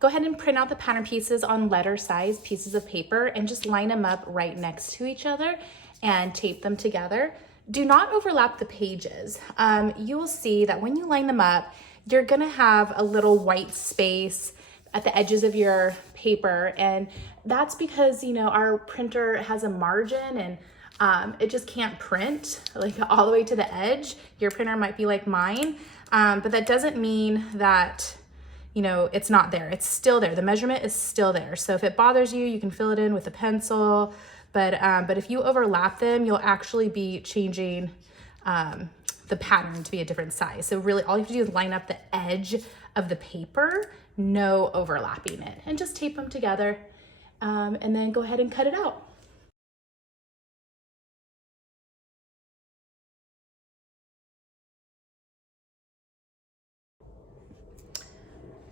go ahead and print out the pattern pieces on letter size pieces of paper and just line them up right next to each other and tape them together. Do not overlap the pages. You will see that when you line them up, you're gonna have a little white space at the edges of your paper, and that's because, you know, our printer has a margin and it just can't print like all the way to the edge. Your printer might be like mine, but that doesn't mean that, you know, it's not there. It's still there. The measurement is still there. So if it bothers you, you can fill it in with a pencil, but if you overlap them, you'll actually be changing the pattern to be a different size. So really all you have to do is line up the edge of the paper, no overlapping it, and just tape them together, and then go ahead and cut it out.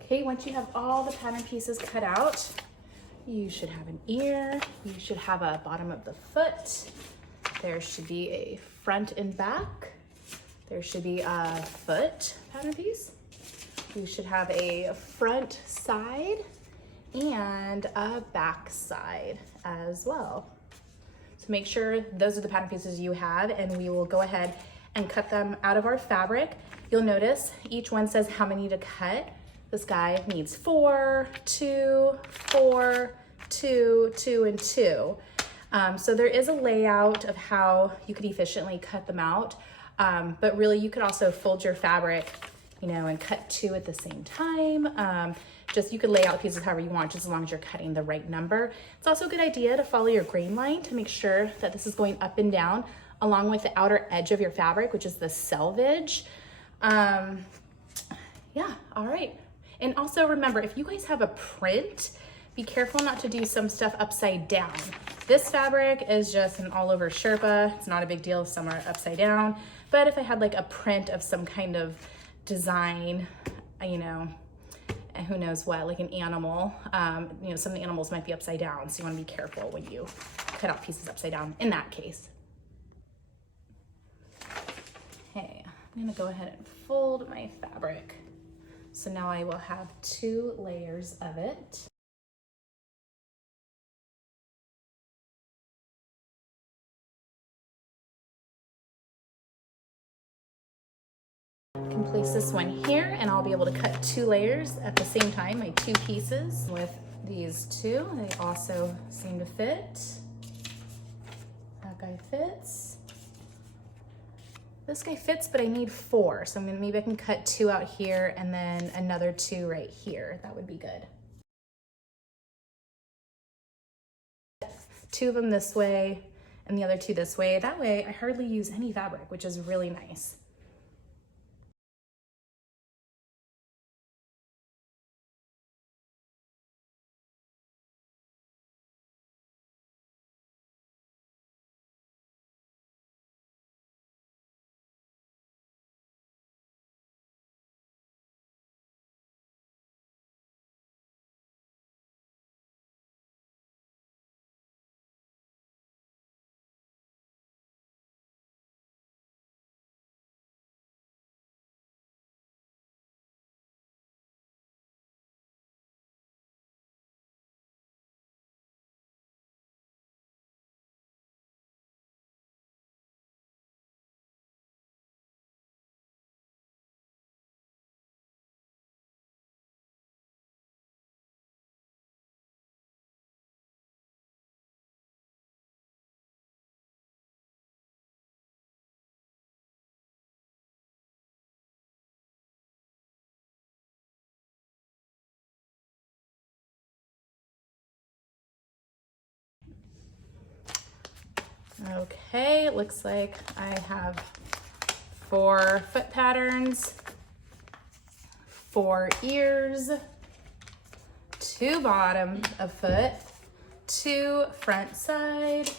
Okay, once you have all the pattern pieces cut out, you should have an ear, you should have a bottom of the foot, there should be a front and back, there should be a foot pattern piece, you should have a front side and a back side as well. So make sure those are the pattern pieces you have, and we will go ahead and cut them out of our fabric. You'll notice each one says how many to cut. This guy needs 4, 2, 4, 2, 2, and 2. So there is a layout of how you could efficiently cut them out, but really you could also fold your fabric, you know, and cut 2 at the same time. Just you could lay out pieces however you want, just as long as you're cutting the right number. It's also a good idea to follow your grain line to make sure that this is going up and down along with the outer edge of your fabric, which is the selvage. Yeah, all right. And also remember, if you guys have a print, be careful not to do some stuff upside down. This fabric is just an all over Sherpa. It's not a big deal if some are upside down, but if I had like a print of some kind of design, you know, and who knows what, like an animal, you know, some of the animals might be upside down. So you wanna be careful when you cut out pieces upside down in that case. Okay, I'm gonna go ahead and fold my fabric. So now I will have 2 layers of it. I can place this one here and I'll be able to cut 2 layers at the same time, my 2 pieces. With these 2, they also seem to fit. That guy fits. This guy fits, but I need 4. So maybe I can cut 2 out here and then another 2 right here. That would be good. 2 of them this way and the other 2 this way. That way I hardly use any fabric, which is really nice. Okay, it looks like I have 4 foot patterns, 4 ears, 2 bottom of foot, 2 front side,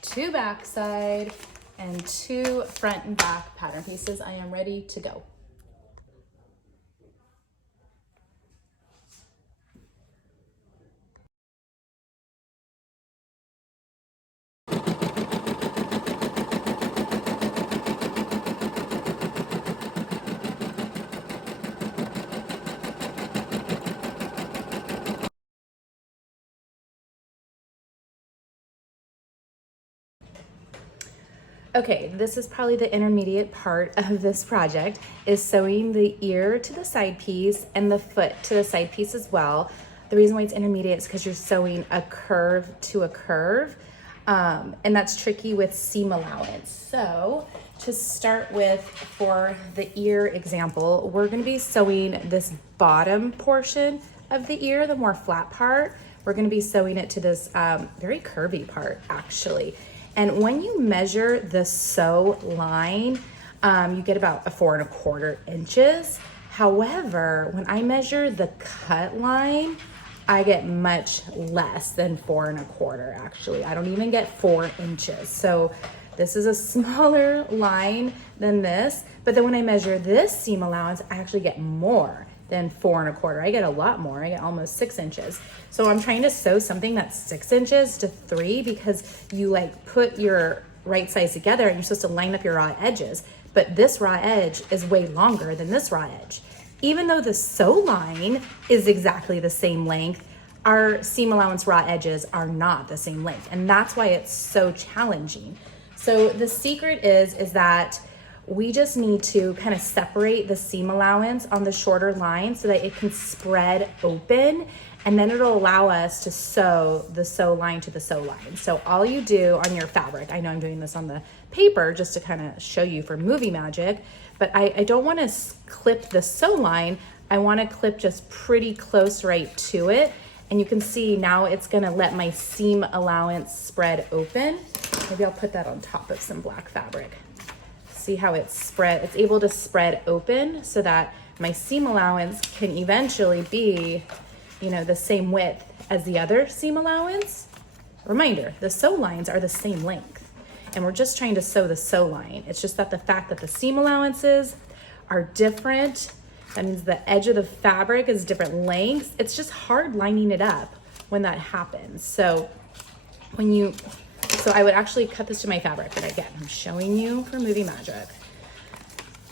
2 back side, and 2 front and back pattern pieces. I am ready to go. Okay, this is probably the intermediate part of this project, is sewing the ear to the side piece and the foot to the side piece as well. The reason why it's intermediate is because you're sewing a curve to a curve, and that's tricky with seam allowance. So to start with, for the ear example, we're gonna be sewing this bottom portion of the ear, the more flat part. We're gonna be sewing it to this very curvy part, actually. And when you measure the sew line, you get about 4¼ inches. However, when I measure the cut line, I get much less than 4¼ actually. I don't even get 4 inches. So this is a smaller line than this, but then when I measure this seam allowance, I actually get more than 4¼ I get a lot more. I get almost 6 inches. So I'm trying to sew something that's 6 inches to 3 because you like put your right sides together and you're supposed to line up your raw edges. But this raw edge is way longer than this raw edge. Even though the sew line is exactly the same length, our seam allowance raw edges are not the same length. And that's why it's so challenging. So the secret is that we just need to kind of separate the seam allowance on the shorter line so that it can spread open, and then it'll allow us to sew the sew line to the sew line. So all you do on your fabric, I know I'm doing this on the paper just to kind of show you for movie magic, but I don't want to clip the sew line. I want to clip just pretty close right to it. And you can see now it's going to let my seam allowance spread open. Maybe I'll put that on top of some black fabric. See how it's able to spread open so that my seam allowance can eventually be, you know, the same width as the other seam allowance. Reminder, the sew lines are the same length, and we're just trying to sew the sew line. It's just that the fact that the seam allowances are different, that means the edge of the fabric is different lengths. It's just hard lining it up when that happens. So I would actually cut this to my fabric, but again, I'm showing you for movie magic.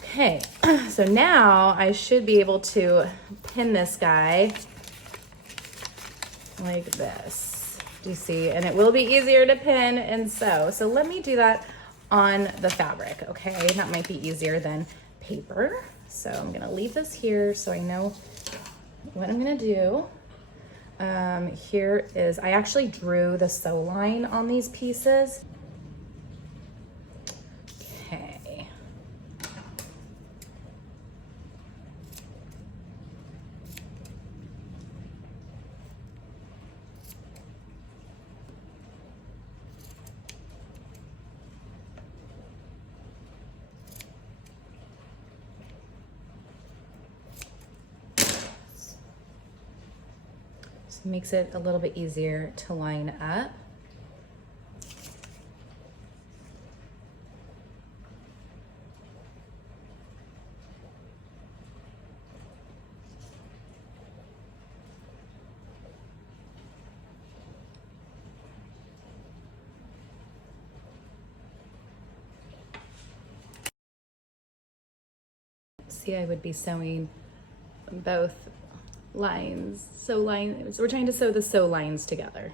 Okay, so now I should be able to pin this guy like this. Do you see? And it will be easier to pin and sew. So let me do that on the fabric, okay? That might be easier than paper. So I'm gonna leave this here so I know what I'm gonna do. Here is, I actually drew the sew line on these pieces. Okay. Makes it a little bit easier to line up. See, I would be sewing both lines, so we're trying to sew the sew lines together.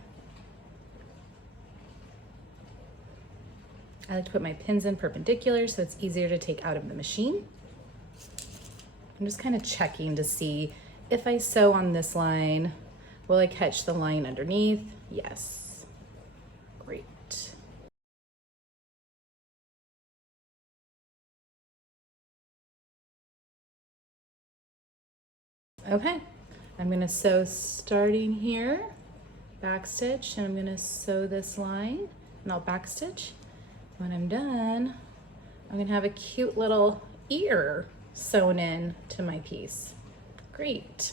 I like to put my pins in perpendicular so it's easier to take out of the machine. I'm just kind of checking to see if I sew on this line, will I catch the line underneath? Yes. Great. Okay. I'm gonna sew starting here, back stitch, and I'm gonna sew this line, and I'll back stitch. When I'm done, I'm gonna have a cute little ear sewn in to my piece. Great.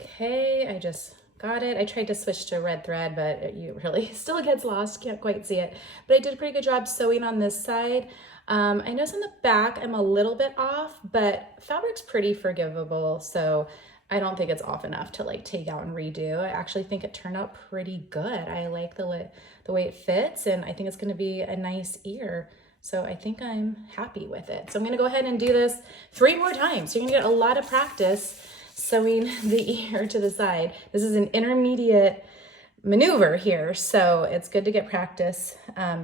Okay, I just got it. I tried to switch to red thread, but it really still gets lost, can't quite see it. But I did a pretty good job sewing on this side. I notice on the back I'm a little bit off, but fabric's pretty forgivable, so I don't think it's off enough to like take out and redo. I actually think it turned out pretty good. I like the way it fits, and I think it's gonna be a nice ear. So I think I'm happy with it. So I'm gonna go ahead and do this 3 more times. So you're gonna get a lot of practice sewing the ear to the side. This is an intermediate maneuver here. So it's good to get practice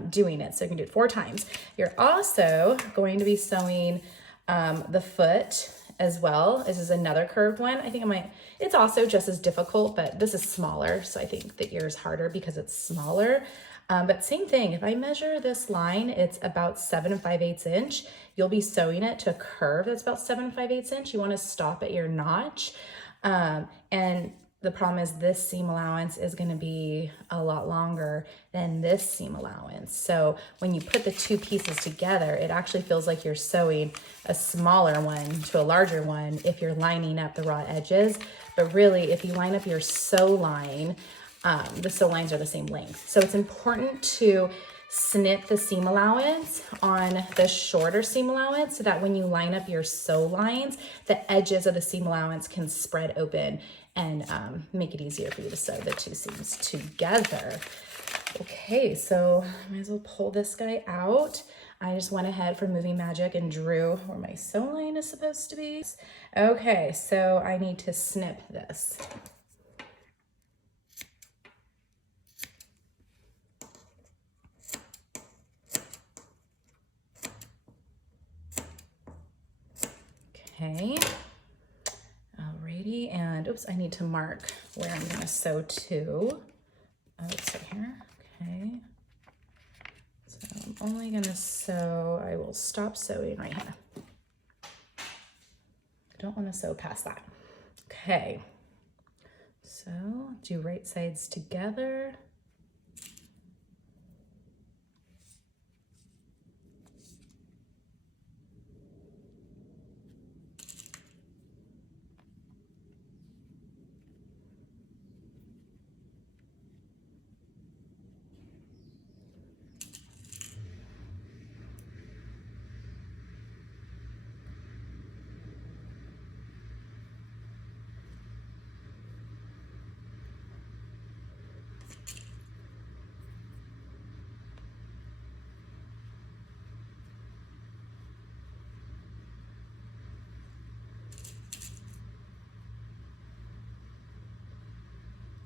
doing it. So you can do it 4 times. You're also going to be sewing the foot as well. This is another curved one. I think it's also just as difficult, but this is smaller. So I think the ear is harder because it's smaller. But same thing, if I measure this line, it's about 7 5/8 inch. You'll be sewing it to a curve that's about 7 5/8 inch. You want to stop at your notch. And the problem is this seam allowance is going to be a lot longer than this seam allowance. So when you put the 2 pieces together, it actually feels like you're sewing a smaller one to a larger one if you're lining up the raw edges. But really, if you line up your sew line, the sew lines are the same length. So it's important to snip the seam allowance on the shorter seam allowance so that when you line up your sew lines, the edges of the seam allowance can spread open and make it easier for you to sew the 2 seams together. Okay, so I might as well pull this guy out. I just went ahead for Movie Magic and drew where my sew line is supposed to be. Okay, so I need to snip this. Okay, alrighty, and oops, I need to mark where I'm gonna sew to. Oh, it's right here, okay. So I'm only gonna sew, I will stop sewing right here. I don't wanna sew past that. Okay, so do right sides together.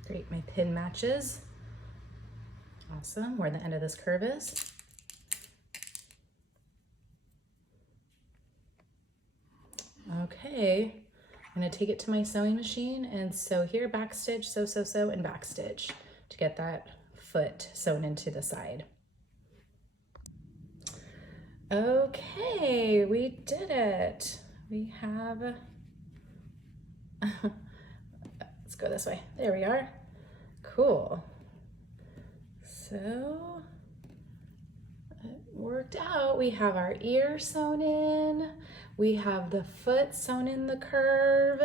Great, my pin matches. Awesome, where the end of this curve is. Okay, I'm gonna take it to my sewing machine and sew here, back stitch, sew, sew, sew, and back stitch to get that foot sewn into the side. Okay, we did it. We have, let's go this way. There we are. Cool. So it worked out. We have our ear sewn in. We have the foot sewn in the curve.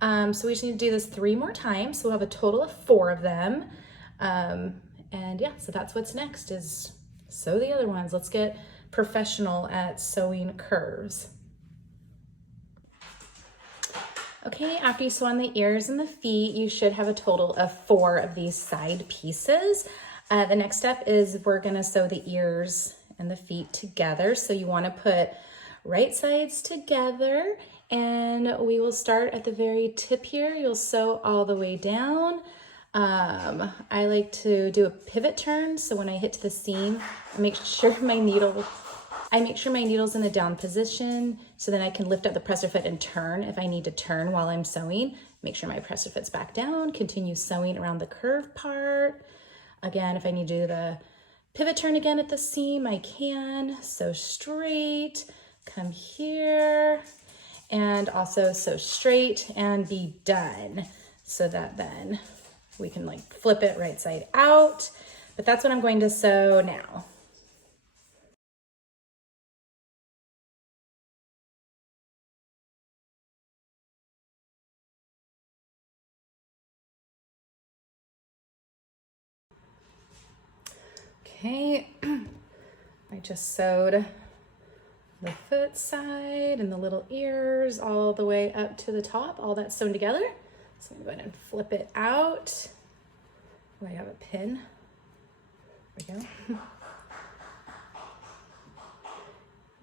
So we just need to do this 3 more times. So we'll have a total of 4 of them. And yeah, so that's what's next is sew the other ones. Let's get professional at sewing curves. Okay, after you sew on the ears and the feet, you should have a total of 4 of these side pieces. The next step is we're gonna sew the ears and the feet together. So you wanna put right sides together and we will start at the very tip here. You'll sew all the way down. I like to do a pivot turn. So when I hit to the seam, I make sure my needle's in the down position so then I can lift up the presser foot and turn if I need to turn while I'm sewing. Make sure my presser foot's back down, continue sewing around the curved part. Again, if I need to do the pivot turn again at the seam, I can. Sew straight, come here, and also sew straight and be done so that then we can like flip it right side out. But that's what I'm going to sew now. Okay, I just sewed the foot side and the little ears all the way up to the top, all that's sewn together. So I'm going to go ahead and flip it out. Oh, I have a pin. There we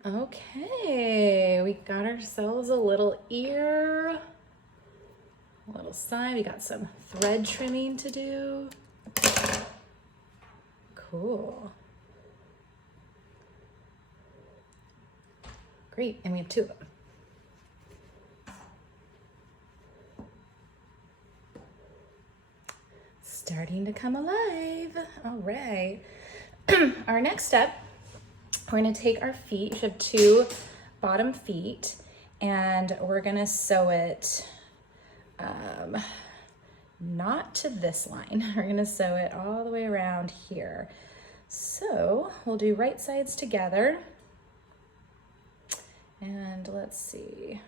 go. Okay, we got ourselves a little ear, a little side. We got some thread trimming to do. Cool. Great, and we have 2 of them. Starting to come alive. All right. Our next step, we're gonna take our feet. You should have 2 bottom feet, and we're gonna sew it not to this line. We're gonna sew it all the way around here. So we'll do right sides together. And let's see.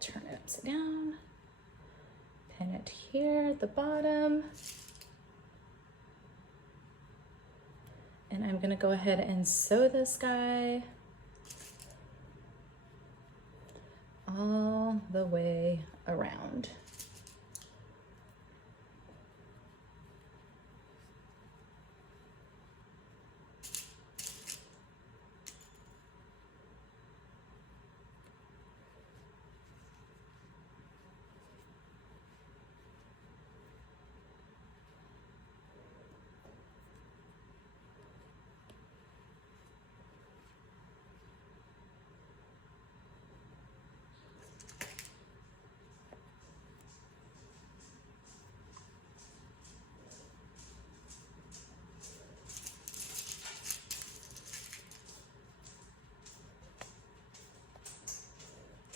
Turn it upside down. Pin it here at the bottom. And I'm gonna go ahead and sew this guy all the way around.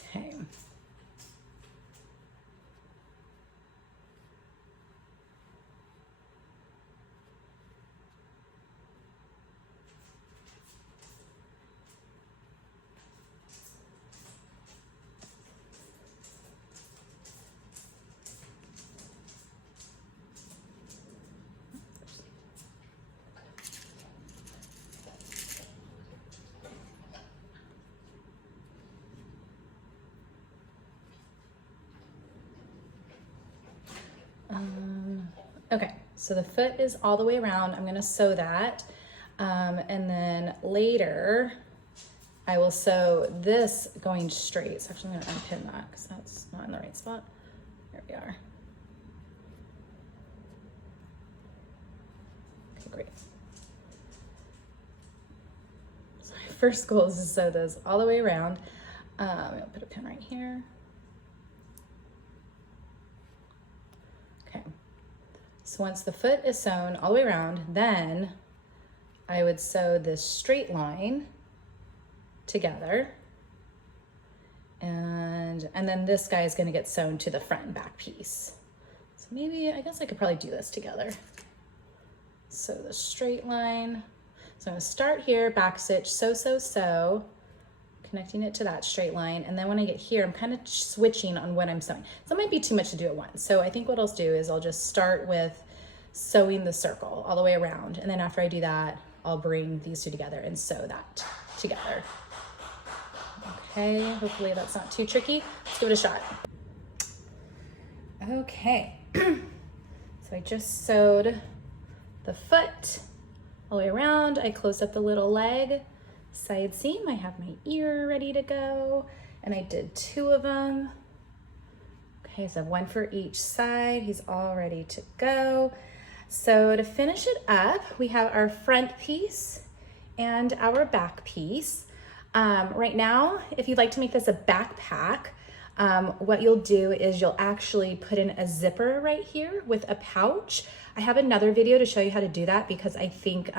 Okay. Okay, so the foot is all the way around. I'm gonna sew that. And then later, I will sew this going straight. So actually I'm gonna unpin that because that's not in the right spot. There we are. Okay, great. So my first goal is to sew this all the way around. I'll put a pin right here. Okay. So once the foot is sewn all the way around, then I would sew this straight line together. And then this guy is gonna get sewn to the front and back piece. So maybe, I guess I could probably do this together. So the straight line. So I'm gonna start here, back stitch, sew, sew, sew, connecting it to that straight line. And then when I get here, I'm kind of switching on what I'm sewing. So it might be too much to do at once. So I think what I'll do is I'll just start with sewing the circle all the way around. And then after I do that, I'll bring these 2 together and sew that together. Okay, hopefully that's not too tricky. Let's give it a shot. Okay, so I just sewed the foot all the way around. I closed up the little leg, side seam. I have my ear ready to go, and I did 2 of them. Okay, so 1 for each side. He's all ready to go. So to finish it up, we have our front piece and our back piece. Right now, if you'd like to make this a backpack, what you'll do is you'll actually put in a zipper right here with a pouch. I have another video to show you how to do that because I think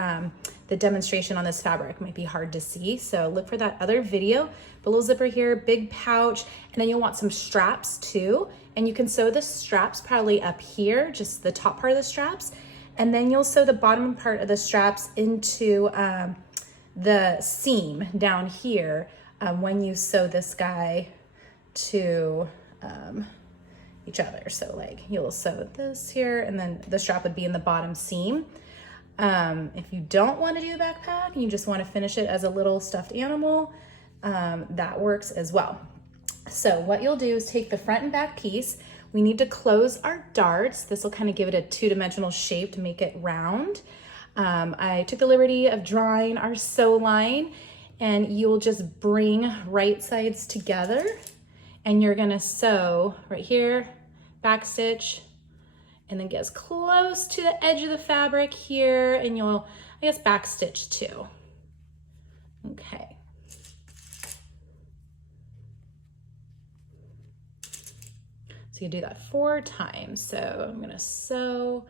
the demonstration on this fabric might be hard to see. So look for that other video. A little zipper here, big pouch, and then you'll want some straps too. And you can sew the straps probably up here, just the top part of the straps. And then you'll sew the bottom part of the straps into the seam down here when you sew this guy to each other. So like you'll sew this here and then the strap would be in the bottom seam. If you don't want to do a backpack and you just want to finish it as a little stuffed animal, that works as well. So what you'll do is take the front and back piece. We need to close our darts. This will kind of give it a 2-dimensional shape to make it round. I took the liberty of drawing our sew line, and you'll just bring right sides together and you're gonna sew right here, back stitch, and then get as close to the edge of the fabric here, and you'll, I guess, back stitch too. Okay. So you do that 4 times. So I'm gonna sew,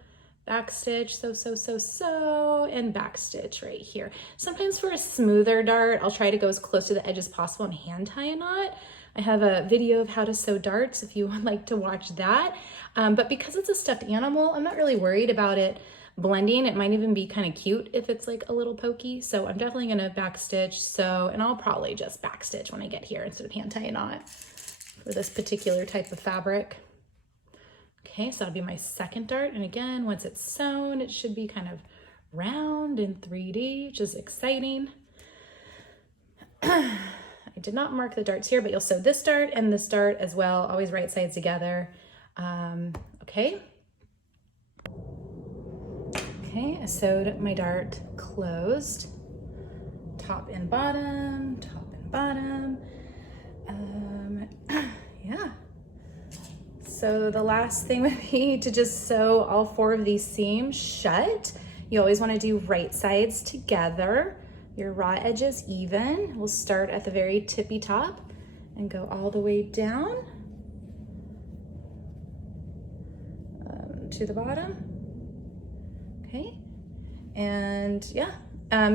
back stitch, sew, and back stitch right here. Sometimes for a smoother dart, I'll try to go as close to the edge as possible and hand tie a knot. I have a video of how to sew darts if you would like to watch that. But because it's a stuffed animal, I'm not really worried about it blending. It might even be kind of cute if it's like a little pokey. So I'm definitely gonna back stitch, sew, and I'll probably just back stitch when I get here instead of hand tie a knot for this particular type of fabric. Okay, so that'll be my second dart. And again, once it's sewn, it should be kind of round in 3D, which is exciting. I did not mark the darts here, but you'll sew this dart and this dart as well, always right sides together. Okay. Okay, I sewed my dart closed, top and bottom, top and bottom. Yeah. So the last thing would be to just sew all 4 of these seams shut. You always want to do right sides together, your raw edges even. We'll start at the very tippy top and go all the way down to the bottom. Okay, and yeah,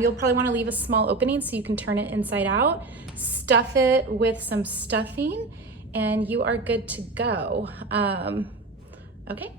you'll probably want to leave a small opening so you can turn it inside out, stuff it with some stuffing, and you are good to go. Okay.